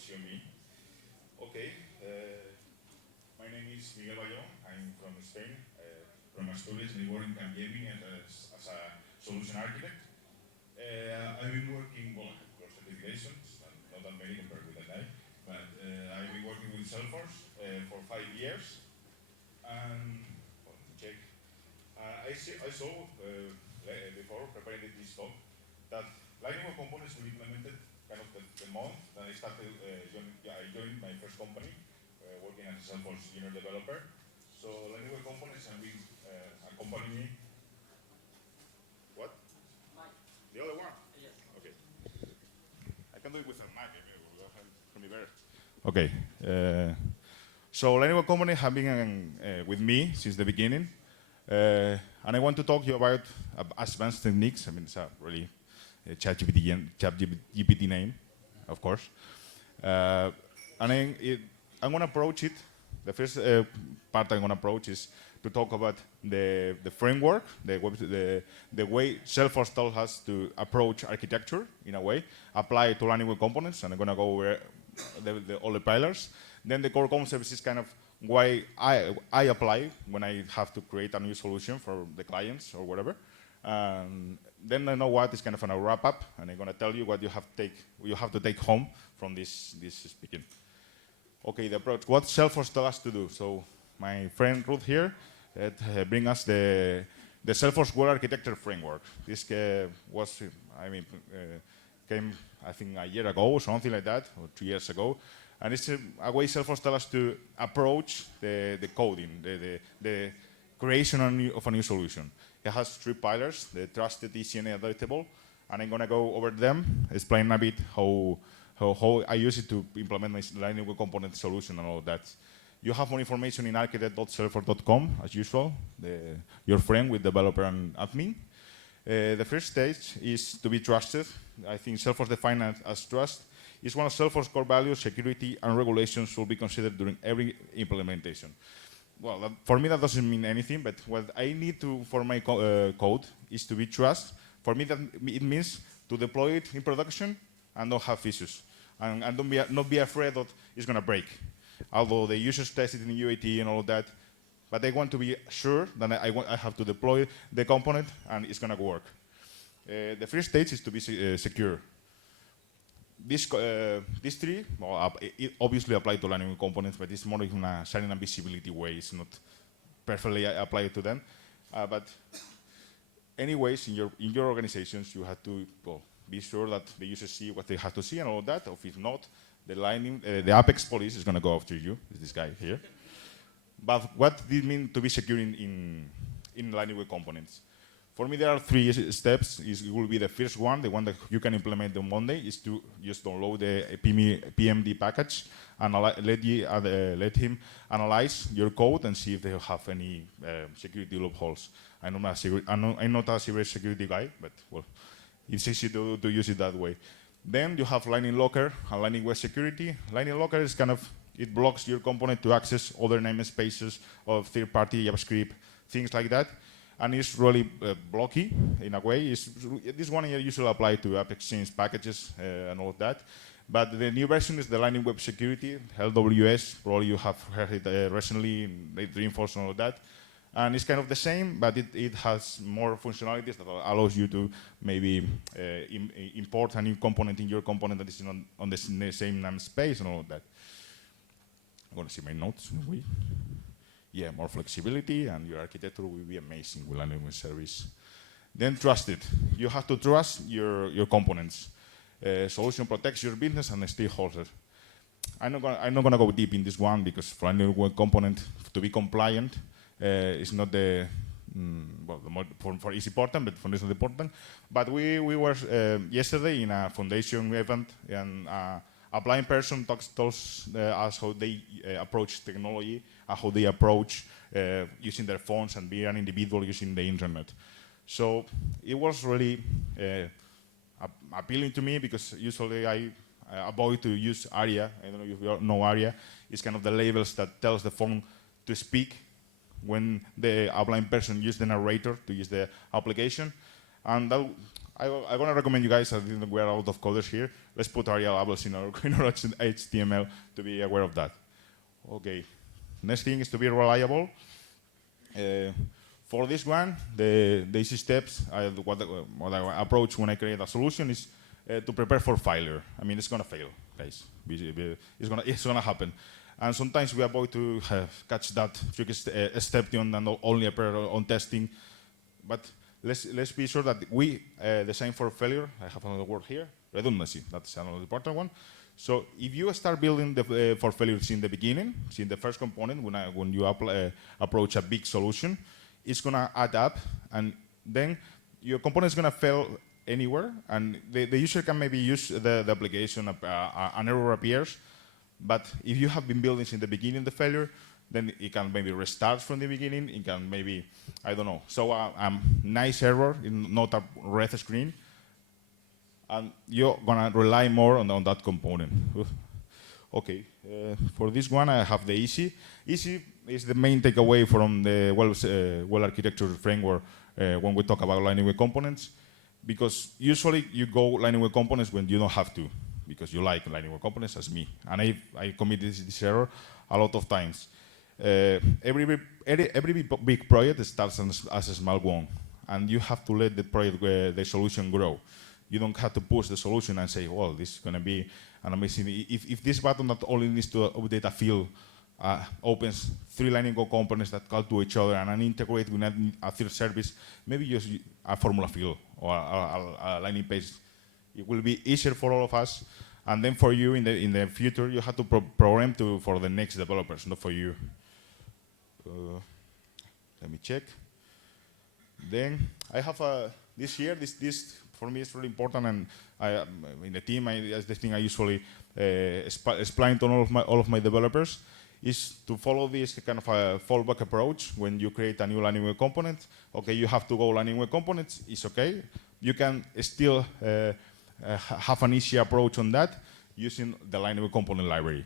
show me. Okay, my name is Miguel Bayón. I'm from Spain, from Asturias, and I work in gaming as a solution architect. I've been working, well, for certifications, not that many compared with that, but I've been working with Salesforce for 5 years. And, well, let me check. I saw before preparing this talk that Lightning Web Components were implemented kind of the month that I started. I joined my first company working as a Salesforce junior developer. So Lightning Web Components have been accompanying me. What? Mike. The other one? Yes. Okay. I can do it with a mic. Can be better. Okay. So Lightning Web Components have been with me since the beginning. And I want to talk to you about advanced techniques. I mean, it's a really ChatGPT name, of course. And I'm going to approach it. The first part I'm going to approach is to talk about the framework, the way Salesforce tells us to approach architecture in a way, apply it to Lightning Web Components, and I'm going to go over all the pillars. Then the core concepts is kind of why I apply when I have to create a new solution for the clients or whatever. Then I know what is kind of a wrap up, and I'm going to tell you what you have to take home from this speaking. Okay, the approach. What Salesforce tells us to do. So my friend Ruth here bring us the Salesforce Web Architecture Framework. This came I think a year ago or something like that, or 2 years ago. And it's a way Salesforce tells us to approach the coding, the creation of a new solution. It has 3 pillars: the trusted, easy, and adaptable. And I'm going to go over them, explain a bit how I use it to implement my Lightning Web Component solution and all of that. You have more information in architect.salesforce.com, as usual, your friend with developer and admin. The first stage is to be trusted. I think Salesforce defines it as trust. It's one of Salesforce's core values. Security and regulations should be considered during every implementation. Well, for me that doesn't mean anything, but what I need for my code is to be trust. For me, it means to deploy it in production and not have issues, and not be afraid that it's going to break. Although the users test it in UAT and all of that, but I want to be sure that I have to deploy the component and it's going to work. The first stage is to be secure. These 3, well, it obviously apply to Lightning Web Components, but it's more in a sharing and visibility way. It's not perfectly applied to them. But anyways, in your organizations, you have to be sure that the users see what they have to see and all of that. Or if not, the Apex police is going to go after you. It's this guy here. But what does it mean to be secure in Lightning Web Components? For me, there are 3 steps. It will be the first one, the one that you can implement on Monday, is to just download the PMD package and let him analyze your code and see if they have any security loopholes. I'm not a cybersecurity guy, but well, it's easy to use it that way. Then you have Lightning Locker and Lightning Web Security. Lightning Locker is it blocks your component to access other namespaces of third-party JavaScript, things like that. And it's really blocky in a way. This one usually apply to Apex Change packages and all of that. But the new version is the Lightning Web Security, LWC. Probably you have heard it recently, it reinforced and all of that. And it's kind of the same, but it has more functionalities that allows you to maybe import a new component in your component that is on the same namespace and all of that. I'm going to see my notes in a way. Yeah, more flexibility, and your architecture will be amazing with Lightning Web Service. Then trusted. You have to trust your components. Solution protects your business and stakeholders. I'm not going to go deep in this one because for Lightning Web Component to be compliant is not for it's important, but for it's not important. But we were yesterday in a foundation event, and a blind person tells us how they approach technology, and how they approach using their phones and being an individual using the internet. So it was really appealing to me because usually I avoid to use ARIA. I don't know if you know ARIA. It's kind of the labels that tells the phone to speak when a blind person uses the narrator to use the application. And I'm going to recommend you guys, I think we are a lot of coders here, let's put Arial labels in our HTML to be aware of that. Okay, next thing is to be reliable. For this one, the easy steps, what I approach when I create a solution is to prepare for failure. I mean, it's going to fail, guys. It's going to happen. And sometimes we avoid to catch that tricky step and only appear on testing. But let's be sure that we design for failure. I have another word here, redundancy. That's another important one. So if you start building for failures in the beginning, in the first component, when you approach a big solution, it's going to add up, and then your component is going to fail anywhere, and the user can maybe use the application, an error appears, but if you have been building in the beginning the failure, then it can maybe restart from the beginning, it can maybe, I don't know, so a nice error, not a red screen, and you're going to rely more on that component. Okay, for this one I have the easy. Easy is the main takeaway from the well-architectured framework when we talk about lining with components, because usually you go lining with components when you don't have to, because you like lining with components as me. And I commit this error a lot of times. Every big project starts as a small one, and you have to let the project, the solution grow. You don't have to push the solution and say, well, this is going to be an amazing. If this button that only needs to update a field opens 3 lining code components that call to each other and integrate with a third service, maybe just a formula field or a lining page. It will be easier for all of us. And then for you in the future, you have to program for the next developers, not for you. Let me check. Then I have this here. This for me is really important, and in the team, that's the thing I usually explain to all of my developers, is to follow this kind of a fallback approach when you create a new lining web component. Okay, you have to go lining web components. It's okay. You can still have an easy approach on that using the lining web component library.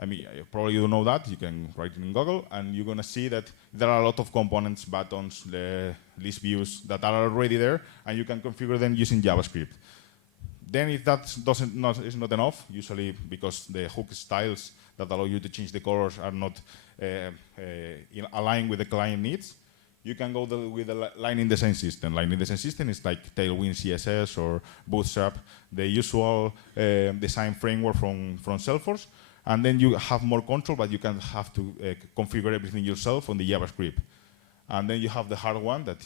I mean, probably you don't know that. You can write it in Google, and you're going to see that there are a lot of components, buttons, list views that are already there, and you can configure them using JavaScript. Then if that is not enough, usually because the hook styles that allow you to change the colors are not aligned with the client needs, you can go with the lining design system. Lining design system is like Tailwind CSS or Bootstrap, the usual design framework from Salesforce. And then you have more control, but you can have to configure everything yourself on the JavaScript. And then you have the hard one that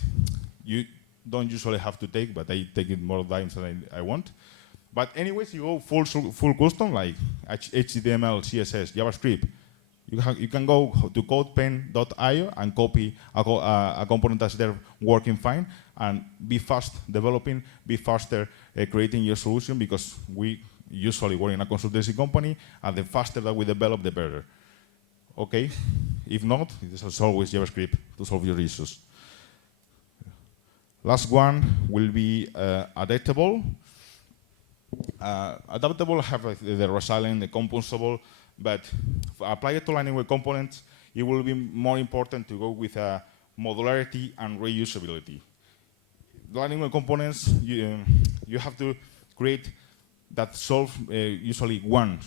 you don't usually have to take, but I take it more times than I want. But anyways, you go full custom, like HTML, CSS, JavaScript. You can go to codepen.io and copy a component that's there working fine, and be fast developing, be faster creating your solution, because we usually work in a consultancy company, and the faster that we develop, the better. Okay? If not, there's always JavaScript to solve your issues. Last one will be adaptable. Adaptable have the resilient, the composable, but apply it to lining web components, it will be more important to go with modularity and reusability. Lining web components, you have to create that solve usually one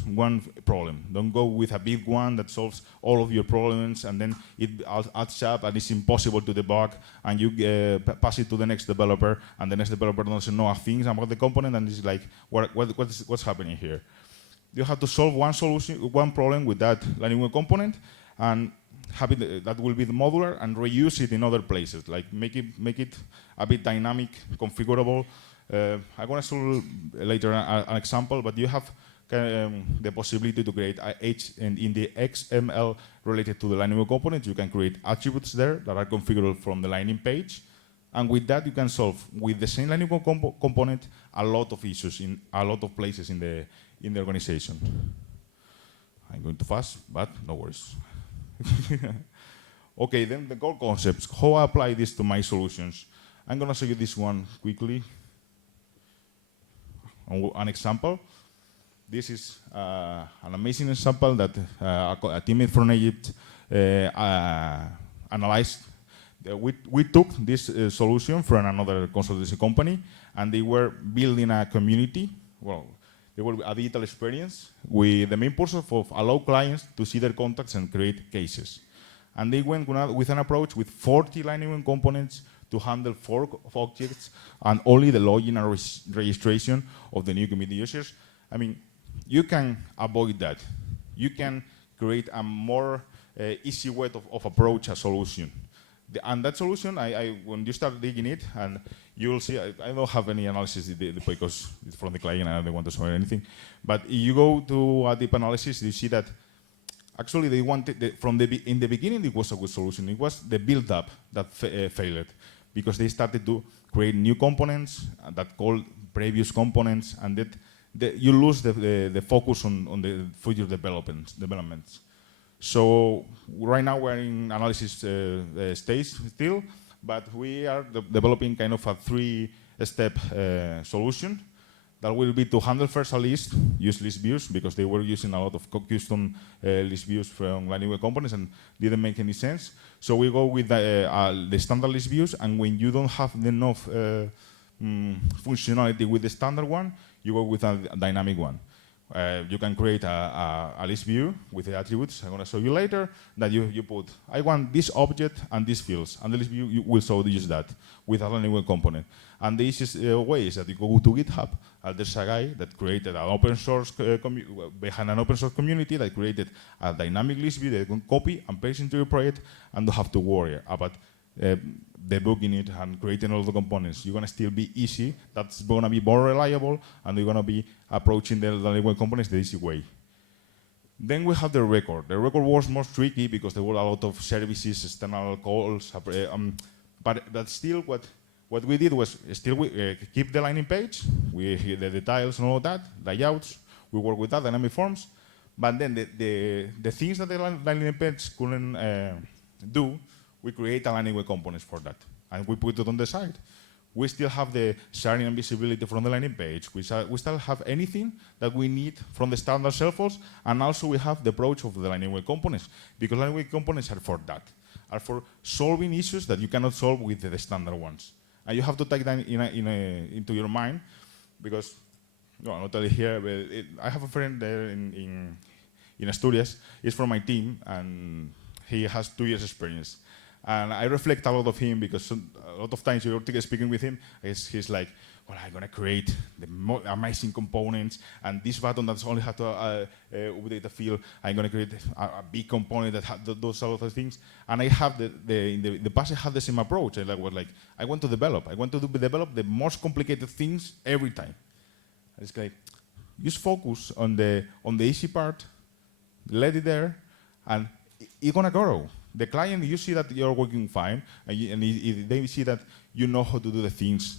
problem. Don't go with a big one that solves all of your problems, and then it adds up and it's impossible to debug, and you pass it to the next developer, and the next developer doesn't know a thing about the component, and it's like, what's happening here? You have to solve one problem with that lining web component, and have it, that will be the modular, and reuse it in other places. Like make it a bit dynamic, configurable. I'm going to show later an example, but you have the possibility to create and in the XML related to the lining web component, you can create attributes there that are configurable from the lining page. And with that, you can solve with the same lining web component a lot of issues in a lot of places in the organization. I'm going too fast, but no worries. Okay, then the core concepts. How I apply this to my solutions? I'm going to show you this one quickly. An example. This is an amazing example that a teammate from Egypt analyzed we took this solution from another consultancy company, and they were building a community. Well, they were a digital experience with the main purpose of allow clients to see their contacts and create cases. And they went with an approach with 40 Lightning components to handle 4 objects and only the login and registration of the new community users. I mean, you can avoid that. You can create a more easy way of approach a solution. And that solution, when you start digging it, and you will see, I don't have any analysis because it's from the client and I don't want to show anything. But if you go to a deep analysis, you see that actually they wanted, in the beginning it was a good solution. It was the build-up that failed because they started to create new components that called previous components, and that you lose the focus on the future developments. So right now we're in analysis stage still, but we are developing kind of a 3-step solution that will be to handle first a list, use list views, because they were using a lot of custom list views from Lightning components and didn't make any sense. So we go with the standard list views, and when you don't have enough functionality with the standard one, you go with a dynamic one. You can create a list view with the attributes I'm going to show you later that you put, I want this object and these fields, and the list view will show use that with a Lightning component. And the easiest way is that you go to GitHub, and there's a guy that created an open source, behind an open source community that created a dynamic list view that you can copy and paste into your project and don't have to worry about debugging it and creating all the components. You're going to still be easy. That's going to be more reliable, and you're going to be approaching the Lightning components the easy way. Then we have the record. The record was more tricky because there were a lot of services, external calls, but still what we did was still keep the landing page, the details and all that, layouts, we work with that, dynamic forms, but then the things that the landing page couldn't do, we create a Lightning components for that, and we put it on the side. We still have the sharing and visibility from the landing page. We still have anything that we need from the standard Salesforce, and also we have the approach of the Lightning components, because Lightning components are for that, are for solving issues that you cannot solve with the standard ones. And you have to take that into your mind, because, no, I'll tell you here, but I have a friend there in Asturias. He's from my team, and he has 2 years experience. And I reflect a lot of him because a lot of times you're speaking with him, he's like, well, I'm going to create the amazing components, and this button that's only have to update the field, I'm going to create a big component that does a lot of things. And I have in the past I had the same approach. I was like, I want to develop the most complicated things every time. It's like, just focus on the easy part, let it there, and it's going to grow. The client, you see that you're working fine, and if they see that you know how to do the things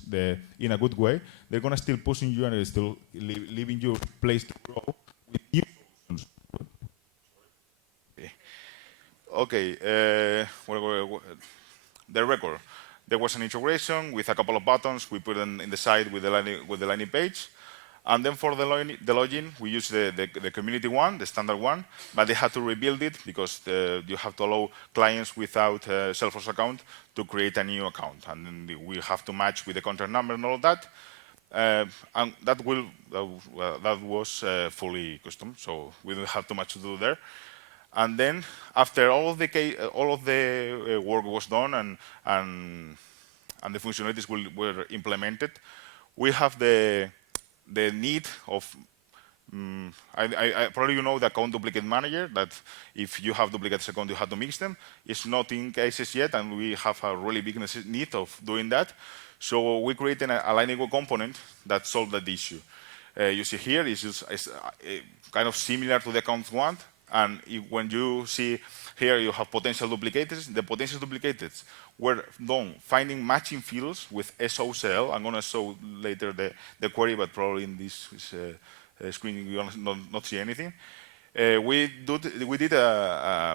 in a good way, they're going to still pushing you and still leaving you a place to grow with new solutions. Okay, the record. There was an integration with a couple of buttons. We put them in the side with the landing page. And then for the login, we use the community one, the standard one, but they had to rebuild it because you have to allow clients without a Salesforce account to create a new account. And then we have to match with the contract number and all of that. And that was fully custom, so we don't have too much to do there. And then after all of the work was done and the functionalities were implemented, we have the need of, I probably you know the account duplicate manager, that if you have duplicate accounts, you have to mix them. It's not in cases yet, and we have a really big need of doing that. So we created a Lightning component that solved that issue. You see here, it's kind of similar to the account one, and when you see here, you have potential duplicates. The potential duplicates were done finding matching fields with SOCL. I'm going to show later the query, but probably in this screen you will not see anything. We did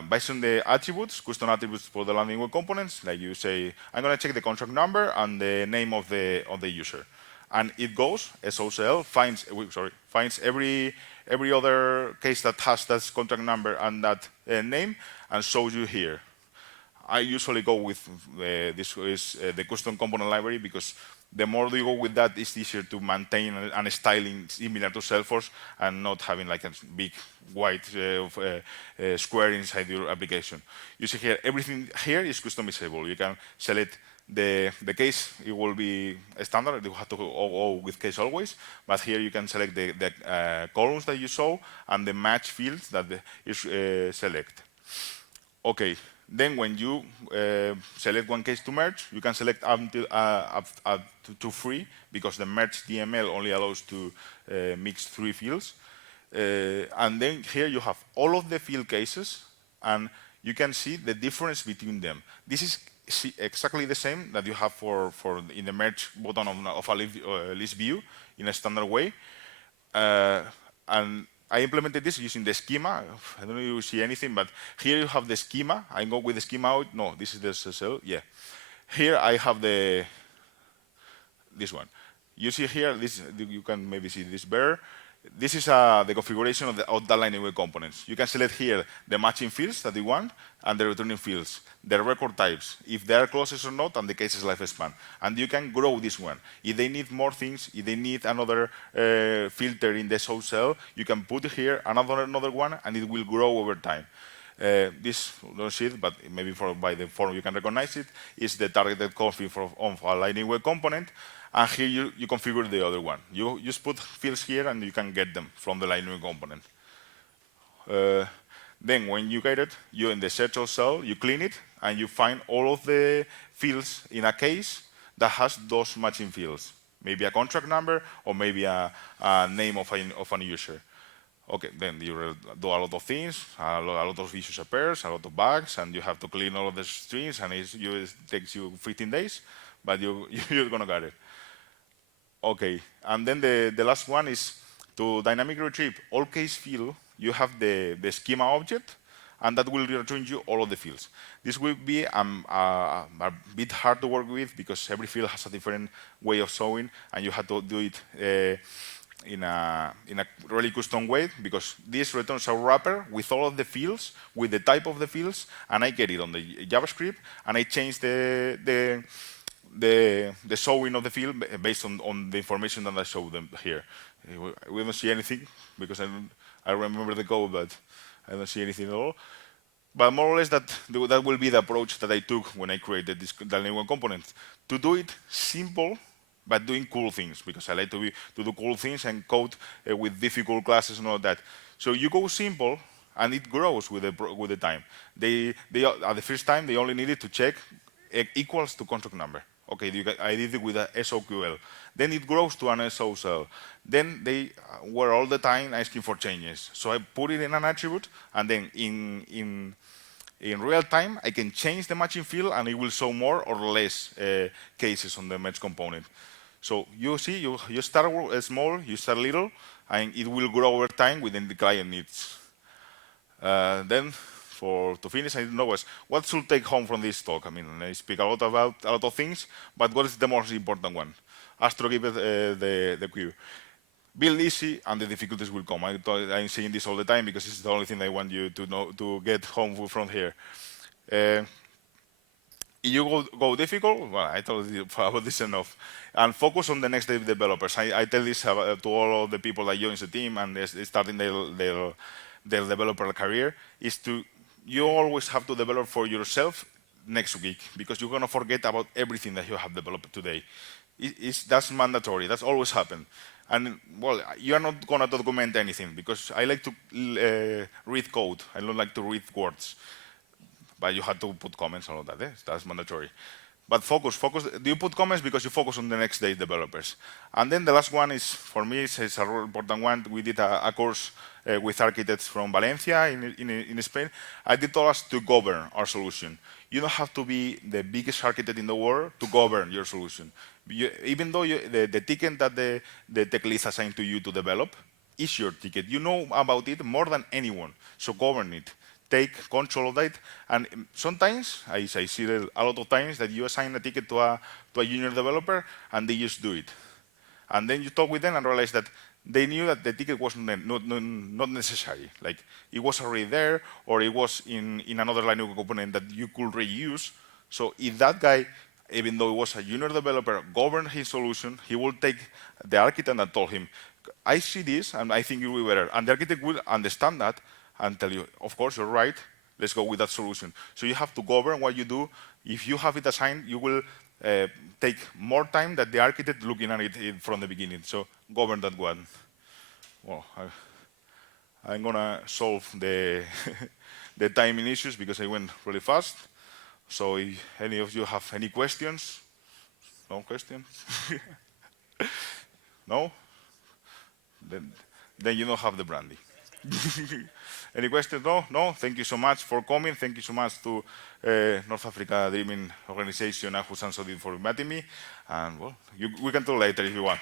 based on the attributes, custom attributes for the landing web components. Like you say, I'm going to check the contract number and the name of the user, and it goes SOCL finds every other case that has that contract number and that name and shows you here. I usually go with this is the custom component library, because the more you go with that, it's easier to maintain and styling similar to Salesforce and not having like a big white square inside your application. You see here, everything here is customizable. You can select the case. It will be a standard. You have to go with case always. But here you can select the columns that you saw and the match fields that you select. Okay. Then when you select one case to merge, you can select up to 3, because the merge DML only allows to mix 3 fields. And then here you have all of the field cases, and you can see the difference between them. This is exactly the same that you have for in the merge button of a list view in a standard way. And I implemented this using the schema. I don't know if you see anything, but here you have the schema. I go with the schema out. No, this is the SSL. Yeah. Here I have this one. You see here, you can maybe see this better. This is the configuration of the Lightning Web components. You can select here the matching fields that you want and the returning fields, the record types, if they are clauses or not, and the cases lifespan. And you can grow this one. If they need more things, if they need another filter in the source cell, you can put here another one, and it will grow over time. This, don't see it, but maybe by the form you can recognize it, is the targeted config of a Lightning Web component. And here you configure the other one. You just put fields here, and you can get them from the Lightning Web component. Then when you get it, you in the search cell, you clean it, and you find all of the fields in a case that has those matching fields. Maybe a contract number, or maybe a name of an user. Okay, then you do a lot of things, a lot of issues appears, a lot of bugs, and you have to clean all of the strings, and it takes you 15 days, but you're going to get it. Okay, and then the last one is to dynamically retrieve all case field. You have the schema object, and that will return you all of the fields. This will be a bit hard to work with, because every field has a different way of showing, and you have to do it in a really custom way, because this returns a wrapper with all of the fields, with the type of the fields, and I get it on the JavaScript, and I change the showing of the field based on the information that I showed them here. We don't see anything, because I remember the code, but I don't see anything at all. But more or less that will be the approach that I took when I created this Lightning Web component. To do it simple, but doing cool things, because I like to do cool things and code with difficult classes and all that. So you go simple, and it grows with the time. They at the first time, they only needed to check equals to contract number. Okay, I did it with a SOQL. Then it grows to an SOCL. Then they were all the time asking for changes. So I put it in an attribute, and then in real time, I can change the matching field, and it will show more or less cases on the match component. So you see, you start small, you start little, and it will grow over time within the client needs. Then, to finish, I don't know what should take home from this talk. I mean, I speak a lot about a lot of things, but what is the most important one? Astro give it the cue. Build easy, and the difficulties will come. I'm saying this all the time, because this is the only thing I want you to know, to get home from here. If you go difficult, well, I told you about this enough. And focus on the next day developers. I tell this to all of the people that join the team and they're starting their developer career, is you always have to develop for yourself next week, because you're going to forget about everything that you have developed today. That's mandatory. That's always happened. And, well, you are not going to document anything, because I like to read code. I don't like to read words. But you have to put comments and all that. That's mandatory. But focus. Do you put comments because you focus on the next day developers? And then the last one is, for me, it's a really important one. We did a course with architects from Valencia in Spain. They told us to govern our solution. You don't have to be the biggest architect in the world to govern your solution. Even though the ticket that the tech lead assigned to you to develop is your ticket. You know about it more than anyone, so govern it. Take control of that, and sometimes, I see it a lot of times, that you assign a ticket to a junior developer, and they just do it. And then you talk with them and realize that they knew that the ticket was not necessary. Like it was already there, or it was in another line of component that you could reuse. So if that guy, even though he was a junior developer, governed his solution, he will take the architect and told him, I see this, and I think it will be better. And the architect will understand that and tell you, of course, you're right, let's go with that solution. So you have to govern what you do. If you have it assigned, you will take more time than the architect looking at it from the beginning. So govern that one. Well, I'm going to solve the, the timing issues because I went really fast. So if any of you have any questions? No questions? No? Then you don't have the brandy. Any questions? No? No? Thank you so much for coming. Thank you so much to North Africa Dreaming Organization and Husan Sodid for inviting me. And well, we can talk later if you want.